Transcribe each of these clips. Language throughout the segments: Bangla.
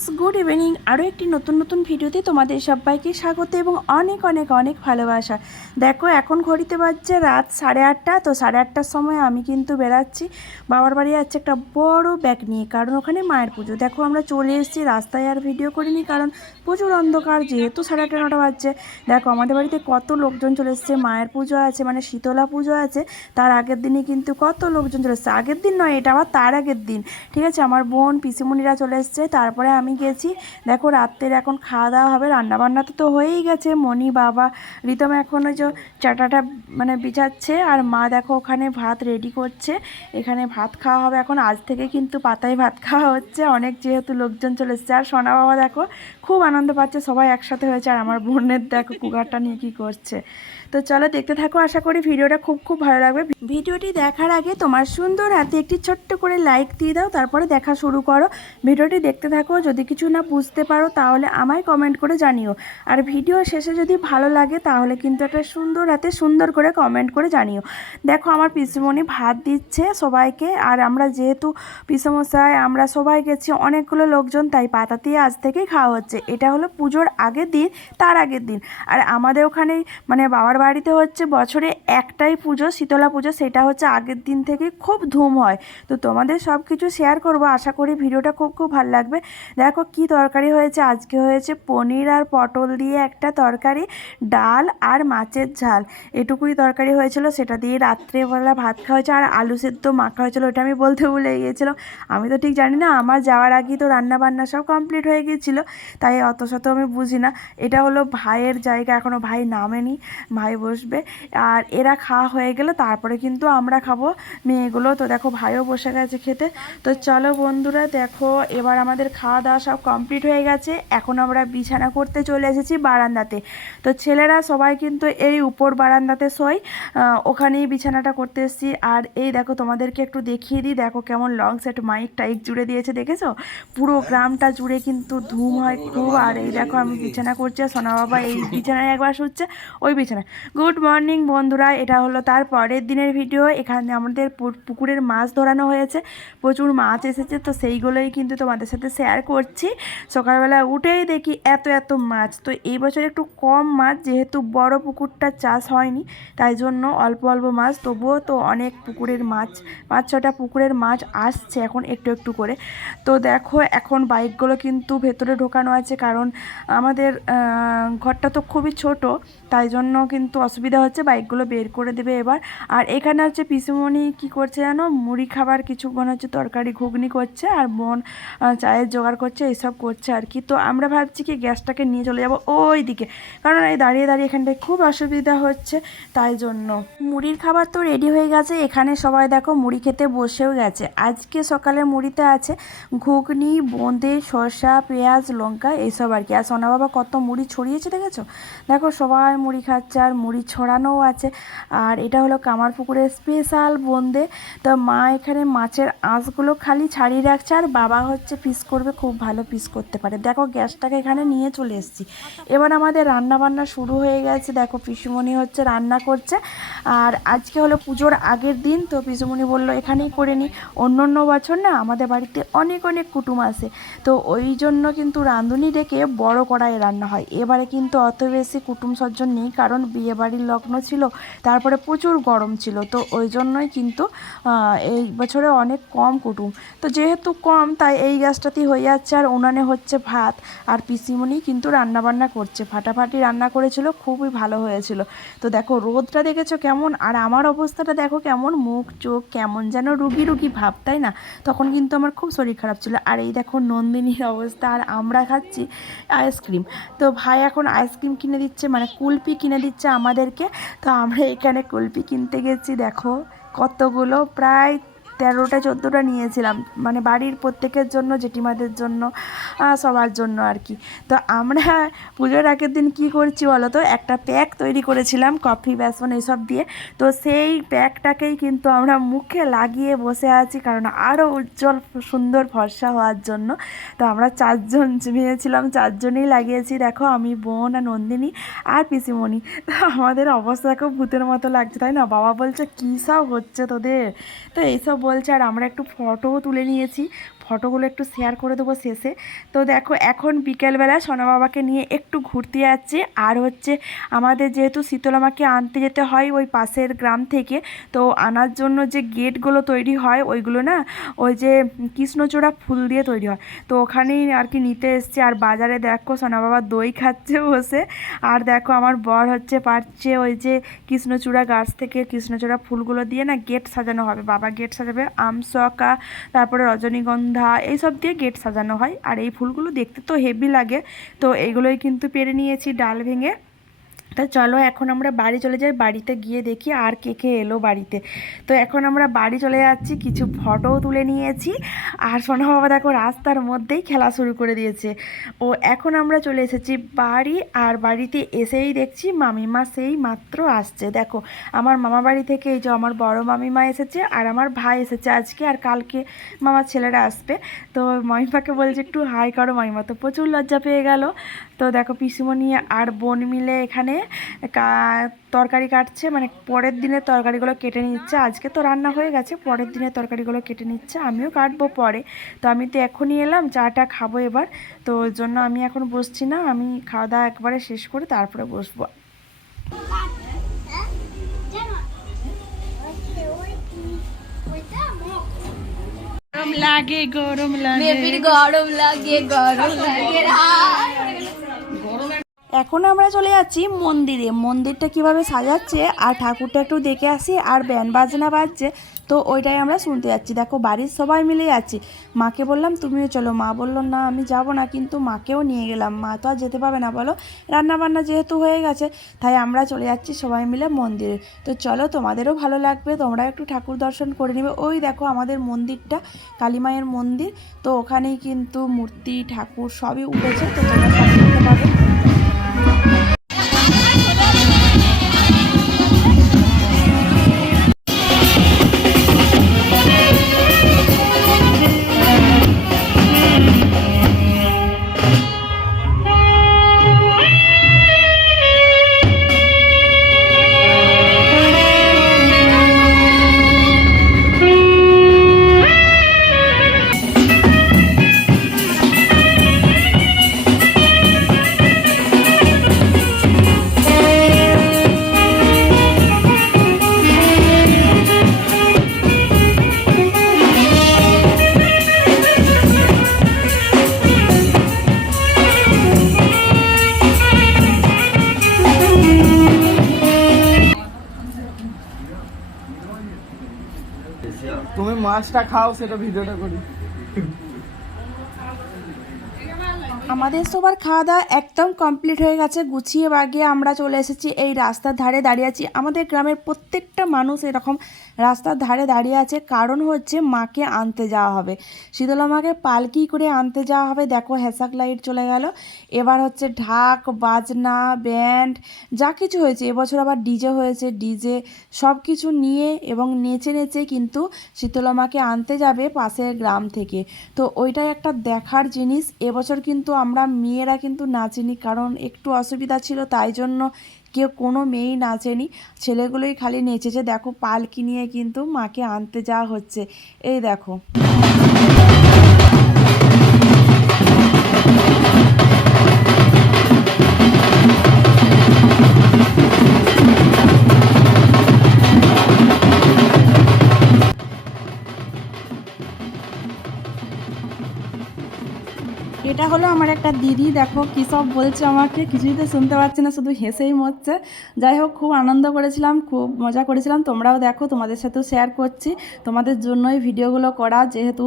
ভিউয়ার্স গুড ইভিনিং আরও একটি নতুন নতুন ভিডিওতে তোমাদের সবাইকে স্বাগত এবং অনেক অনেক অনেক ভালোবাসা। দেখো, এখন ঘড়িতে বাজছে রাত সাড়ে আটটা, তো সাড়ে আটটার সময় আমি কিন্তু বেড়াচ্ছি। বাবার বাড়ি যাচ্ছে একটা বড় ব্যাগ নিয়ে, কারণ ওখানে মায়ের পুজো। দেখো, আমরা চলে এসেছি, রাস্তায় আর ভিডিও করিনি, কারণ প্রচুর অন্ধকার, যেহেতু সাড়ে আটটা, নটা বাজছে। দেখো, আমাদের বাড়িতে কত লোকজন চলে এসছে, মায়ের পুজো আছে মানে শীতলা পুজো আছে। তার আগের দিনে কিন্তু কত লোকজন চলে এসছে। আগের দিন নয়, এটা আবার তার আগের দিন। ঠিক আছে, আমার বোন, পিসিমণিরা চলে এসছে, তারপরে আমি গেছি। দেখো, রাত্রের এখন খাওয়া দাওয়া হবে, রান্নাবান্না তো তো হয়েই গেছে। মনি বাবা, রিতম এখন ওই যে চাটাটা মানে বিছাচ্ছে। আর মা দেখো, ওখানে ভাত রেডি করছে। এখানে ভাত খাওয়া হবে এখন। আজ থেকে কিন্তু পাতায় ভাত খাওয়া হচ্ছে। অনেক যেহেতু লোকজন চলে এসছে। আর সোনা বাবা দেখো, খুব আনন্দ পাচ্ছে। সবাই একসাথে হয়েছে। আর আমার বোনের দেখো, কুকারটা নিয়ে কী করছে। তো চলো দেখতে থাকো, আশা করি ভিডিওটা খুব খুব ভালো লাগবে। ভিডিওটি দেখার আগে তোমার সুন্দর হাতে একটি ছোট্ট করে লাইক দিয়ে দাও, তারপরে দেখা শুরু করো। ভিডিওটি দেখতে থাকো, যদি কিছু না বুঝতে পারো তাহলে আমায় কমেন্ট করে জানিও। আর ভিডিও শেষে যদি ভালো লাগে তাহলে কিন্তু একটা সুন্দর হাতে সুন্দর করে কমেন্ট করে জানিও। দেখো আমার পিসিমণি ভাত দিচ্ছে সবাইকে, আর আমরা যেহেতু পিসমশাই, আমরা সবাই গেছি অনেকগুলো লোকজন, তাই পাতা দিয়ে আজ থেকেই খাওয়া হচ্ছে। এটা হলো পুজোর আগের দিন, তার আগের দিন। আর আমাদের ওখানে মানে বাবার বাড়িতে হচ্ছে বছরে একটাই পুজো, শীতলা পুজো, সেটা হচ্ছে আগের দিন থেকে খুব ধুম হয়। তো তোমাদের সব কিছু শেয়ার করব, আশা করি ভিডিওটা খুব খুব ভালো লাগবে। দেখো কি তরকারি হয়েছে, আজকে হয়েছে পনির আর পটল দিয়ে একটা তরকারি, ডাল আর মাছের ঝাল। এটুকুই তরকারি হয়েছিল, সেটা দিয়ে রাত্রেবেলা ভাত খাওয়া হয়েছে আর আলু সেদ্ধ মাখা হয়েছিল, ওটা আমি বলতে ভুলে গিয়েছিলাম। আমি তো ঠিক জানি না, আমার যাওয়ার আগেই তো রান্না বান্না সব কমপ্লিট হয়ে গিয়েছিল, তাই অত শত আমি বুঝি না। এটা হলো ভাইয়ের জায়গা এখনও ভাই নামেনি। ভাই বসবে। আর এরা খাওয়া হয়ে গেলে তারপরে কিন্তু আমরা খাব। মেয়েগুলো তো দেখো ভাইও বসে গেছে খেতে। তো চলো বন্ধুরা, দেখো এবার আমাদের খাওয়া দাওয়া সব কমপ্লিট হয়ে গেছে। এখন আমরা বিছানা করতে চলে এসেছি বারান্দাতে। তো ছেলেরা সবাই কিন্তু এই উপর বারান্দাতে শোয়। ওখানেই বিছানাটা করতে এসেছি। আর এই দেখো তোমাদেরকে একটু দেখিয়ে দিই। দেখো কেমন লং সেট মাইক টাইক জুড়ে দিয়েছে, দেখেছ? পুরো গ্রামটা জুড়ে কিন্তু ধুম হয় খুব। আর এই দেখো আমি বিছানা করছি সোনা বাবা এই বিছানায় একবার শুচ্ছে, ওই বিছানায়। গুড মর্নিং বন্ধুরা, এটা হলো তার পরের দিনের ভিডিও। এখানে আমাদের পুকুরের মাছ ধরানো হয়েছে, প্রচুর মাছ এসেছে, তো সেইগুলোই কিন্তু তোমাদের সাথে শেয়ার করছি। সকালবেলা উঠেই দেখি এত এত মাছ, তো এই বছর একটু কম মাছ, যেহেতু বড় পুকুরটা চাষ হয়নি, তাই জন্য অল্প অল্প মাছ, তবুও তো অনেক পুকুরের মাছ, পাঁচ, ছটা পুকুরের মাছ আসছে এখন একটু একটু করে। তো দেখো, এখন বাইকগুলো কিন্তু ভেতরে ঢোকানো আছে, কারণ আমাদের ঘরটা তো খুবই ছোট, তাই জন্য কিন্তু অসুবিধা হচ্ছে, বাইকগুলো বের করে দেবে এবার। আর এখানে হচ্ছে পিসুমণি কি করছে জানো? মুড়ি খাবার কিছু মনে হচ্ছে তরকারি ঘুগনি করছে আর বোন চায়ের জোগাড় করছে এইসব করছে আর কি। তো আমরা ভাবছি কি গ্যাসটাকে নিয়ে চলে যাব ওই দিকে কারণ এই দাঁড়িয়ে দাঁড়িয়ে এখানটায় খুব অসুবিধা হচ্ছে তাই জন্য। মুড়ির খাবার তো রেডি হয়ে গেছে। এখানে সবাই দেখো মুড়ি খেতে বসেও গেছে। আজকে সকালে মুড়িতে আছে ঘুগনি, বোঁদে, শসা, পেঁয়াজ, লঙ্কা এইসব আর কি। আর সোনা বাবা কত মুড়ি ছড়িয়েছে দেখেছ? দেখো সবাই মুড়ি খাচ্ছে আর মুড়ি ছড়ানোও আছে। আর এটা হলো কামার পুকুরের স্পেশাল বোঁদে তো মা এখানে মাছের আঁশগুলো খালি ছাড়িয়ে রাখছে আর বাবা হচ্ছে পিস করবে, খুব ভালো পিস করতে পারে। দেখো গ্যাসটাকে এখানে নিয়ে চলে এসেছি। এবার আমাদের রান্না বান্না শুরু হয়ে গেছে। দেখো পিসুমণি হচ্ছে রান্না করছে। আর আজকে হলো পুজোর আগের দিন, তো পিসুমণি বলল এখানেই করে নিই। অন্য অন্য বছর না আমাদের বাড়িতে অনেক অনেক কুটুম আসে। তো ওই জন্য কিন্তু রাঁধুনি ডেকে বড় কড়াইয়ে রান্না হয়। এবারে কিন্তু অত বেশি কুটুম সজ্জন নেই, কারণ বিয়ে বাড়ির লগ্ন ছিল, তারপরে প্রচুর গরম ছিল, তো ওই জন্যই কিন্তু এই বছরে অনেক কম কুটুম। তো যেহেতু কম, তাই এই গ্যাসটাতেই হয়ে যাচ্ছে। আর উনানে হচ্ছে ভাত, আর পিসিমণি কিন্তু রান্না বান্না করছে। ফাটাফাটি রান্না করেছিল, খুবই ভালো হয়েছিল। তো দেখো, রোদটা দেখেছ কেমন? আর আমার অবস্থাটা দেখো কেমন? মুখ, চোখ কেমন যেন রুগী রুগী ভাব, তাই না? তখন কিন্তু আমার খুব শরীর খারাপ ছিল। আর এই দেখো নন্দিনীর অবস্থা, আর আমরা খাচ্ছি আইসক্রিম। তো ভাই এখন আইসক্রিম কিনে দিচ্ছে মানে কুলপি কিনে দিচ্ছে আমাদেরকে। তো আমরা এখানে কুলপি কিনতে গেছি দেখো। কতগুলো? প্রায় তেরোটা, চোদ্দোটা নিয়েছিলাম। মানে বাড়ির প্রত্যেকের জন্য, জেঠিমাদের জন্য সবার জন্য আর কি। তো আমরা পুজোর আগের দিন কি করছি বলো তো? একটা প্যাক তৈরি করেছিলাম, কফি, বেসন এইসব দিয়ে। তো সেই প্যাকটাকেই কিন্তু আমরা মুখে লাগিয়ে বসে আছি, কারণ আরও উজ্জ্বল, সুন্দর ফর্সা হওয়ার জন্য। তো আমরা চারজন মেয়েছিলাম চারজনেই লাগিয়েছি। দেখো, আমি, বোন, আর নন্দিনী, আর পিসিমণি। তো আমাদের অবস্থা খুব ভূতের মতো লাগছে, তাই না? বাবা বলছে, কী সব হচ্ছে তোদের? তো এইসব বলছে আর আমরা একটু ফটোও তুলে নিয়েছি। ফটোগুলো একটু শেয়ার করে দেবো শেষে। তো দেখো, এখন বিকেলবেলা সোনা বাবাকে নিয়ে একটু ঘুরতে যাচ্ছি। আর হচ্ছে আমাদের যেহেতু শীতলামাকে আনতে যেতে হয় ওই পাশের গ্রাম থেকে, তো আনার জন্য যে গেটগুলো তৈরি হয়, ওইগুলো না ওই যে কৃষ্ণচূড়া ফুল দিয়ে তৈরি হয়। তো ওখানেই আর কি নিতে এসছে। আর বাজারে দেখো, সোনা বাবা দই খাচ্ছে বসে। আর দেখো, আমার বর হচ্ছে পারছে ওই যে কৃষ্ণচূড়া গাছ থেকে কৃষ্ণচূড়া ফুলগুলো দিয়ে না গেট সাজানো হবে। বাবা গেট সাজাবে আমসকা তারপরে রজনীগন্ধা এইসব দিয়ে গেট সাজানো হয়। আর এই ফুলগুলো দেখতে তো হেভি লাগে। তো এইগুলোই কিন্তু পেরে নিয়েছি ডাল ভেঙে। তো চলো এখন আমরা বাড়ি চলে যাই, বাড়িতে গিয়ে দেখি আর কে কে এলো বাড়িতে। তো এখন আমরা বাড়ি চলে যাচ্ছি, কিছু ফটোও তুলে নিয়েছি। আর সোনা বাবা দেখো রাস্তার মধ্যেই খেলা শুরু করে দিয়েছে। ও এখন আমরা চলে এসেছি বাড়ি, আর বাড়িতে এসেই দেখছি মামিমা সেই মাত্র আসছে। দেখো, আমার মামা বাড়ি থেকে এই যে আমার বড় মামিমা এসেছে, আর আমার ভাই এসেছে আজকে, আর কালকে মামার ছেলেরা আসবে। তো মামিমাকে বলছে একটু হাই করো, মামিমা তো প্রচুর লজ্জা পেয়ে গেল। তো দেখো পিসিমণি আর বোন মিলে এখানে তরকারি কাটছে মানে পরের দিনের তরকারিগুলো কেটে নিচ্ছে। আজকে তো রান্না হয়ে গেছে পরের দিনের তরকারিগুলো কেটে নিচ্ছে আমিও কাটবো পরে। তো আমি তো এখনই এলাম চাটা খাব এবার। তো ওই জন্য আমি এখন বসছি না আমি খাওয়া দাওয়া একবারে শেষ করে তারপরে বসবো। গরম লাগে গরম বেবির গরম লাগে। গরম লাগে। এখন আমরা চলে যাচ্ছি মন্দিরে। মন্দিরটা কীভাবে সাজাচ্ছে আর ঠাকুরটা একটু দেখে আসি আর ব্যান্ড বাজনা বাজছে, তো ওইটাই আমরা শুনতে যাচ্ছি। দেখো, বাড়ির সবাই মিলে যাচ্ছি। মাকে বললাম, তুমিও চলো। মা বলল, না, আমি যাব না। কিন্তু মাকেও নিয়ে গেলাম। মা তো আর যেতে পারবে না, বলো। রান্না বান্না যেহেতু হয়ে গেছে, তাই আমরা চলে যাচ্ছি সবাই মিলে মন্দিরে। তো চলো, তোমাদেরও ভালো লাগবে। তোমরা একটু ঠাকুর দর্শন করে নেবে। ওই দেখো, আমাদের মন্দিরটা, কালীমায়ের মন্দির। তো ওখানেই কিন্তু মূর্তি, ঠাকুর সবই উঠেছে। তো তোমরা পাবে। মাছটা খাও সেটা ভিডিওটা করি। আমাদের সবার খাওয়া দাওয়া একদম কমপ্লিট হয়ে গেছে। গুছিয়ে বাগিয়ে আমরা চলে এসেছি এই রাস্তার ধারে দাঁড়িয়ে আছি। আমাদের গ্রামের প্রত্যেকটা মানুষ এরকম রাস্তার ধারে দাঁড়িয়ে আছে। কারণ হচ্ছে মাকে আনতে যাওয়া হবে। শীতলা মাকে পালকি করে আনতে যাওয়া হবে। দেখো হেসাক লাইট চলে গেল। এবার হচ্ছে ঢাক, বাজনা ব্যান্ড যা কিছু হয়েছে। এবছর আবার ডিজে হয়েছে। ডিজে সব কিছু নিয়ে এবং নেচে নেচে কিন্তু শীতলা মাকে আনতে যাবে পাশের গ্রাম থেকে। তো ওইটাই একটা দেখার জিনিস। এবছর কিন্তু আমরা মেয়েরা কিন্তু নাচিনি কারণ একটু অসুবিধা ছিল, তাই জন্য কেউ কোনো মেয়েই নাচেনি ছেলেগুলোই খালি নেচেছে দেখো, পালকি নিয়ে কিন্তু মাকে আনতে যাওয়া হচ্ছে। এই দেখো। এটা হলো আমার একটা দিদি, দেখো কী সব বলছে আমাকে, কিছুই তো শুনতে পাচ্ছি না, শুধু হেসেই মরছে। যাই হোক, খুব আনন্দ করেছিলাম, খুব মজা করেছিলাম। তোমরাও দেখো, তোমাদের সাথেও শেয়ার করছি। তোমাদের জন্যই ভিডিওগুলো করা, যেহেতু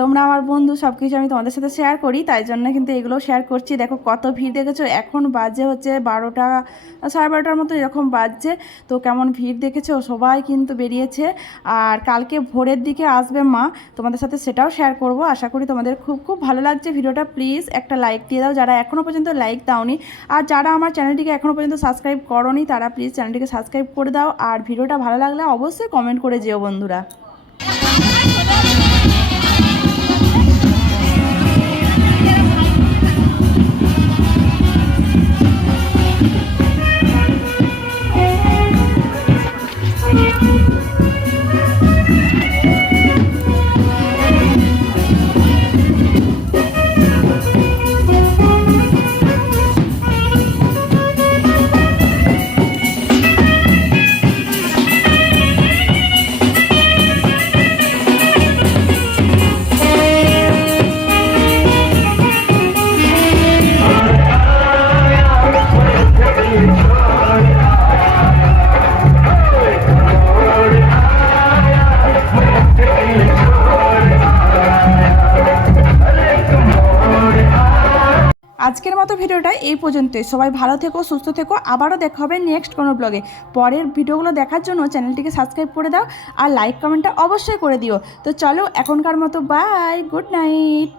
তোমরা আমার বন্ধু সব কিছু আমি তোমাদের সাথে শেয়ার করি, তাই জন্য কিন্তু এগুলো শেয়ার করছি। দেখো কত ভিড় দেখেছ, এখন বাজে হচ্ছে বারোটা, সাড়ে বারোটার মতো এরকম বাজছে। তো কেমন ভিড় দেখেছ, সবাই কিন্তু বেরিয়েছে। আর কালকে ভোরের দিকে আসবে মা, তোমাদের সাথে সেটাও শেয়ার করব। আশা করি তোমাদের খুব খুব ভালো লাগছে ভিডিওটা। প্লিজ একটা লাইক দিয়ে দাও। যারা এখনও পর্যন্ত লাইক দাওনি, আর যারা আমার চ্যানেলটিকে এখনও পর্যন্ত সাবস্ক্রাইব করনি, তারা প্লিজ চ্যানেলটিকে সাবস্ক্রাইব করে দাও। আর ভিডিওটা ভালো লাগলে অবশ্যই কমেন্ট করে যেও বন্ধুরা। ভিডিওটা এই পর্যন্তই। সবাই ভালো থেকো, সুস্থ থেকো। আবারও দেখা হবে নেক্সট কোনো ব্লগে পরের ভিডিওগুলো দেখার জন্য চ্যানেলটিকে সাবস্ক্রাইব করে দাও আর লাইক কমেন্টটা অবশ্যই করে দিও। তো চলো এখনকার মতো বাই গুড নাইট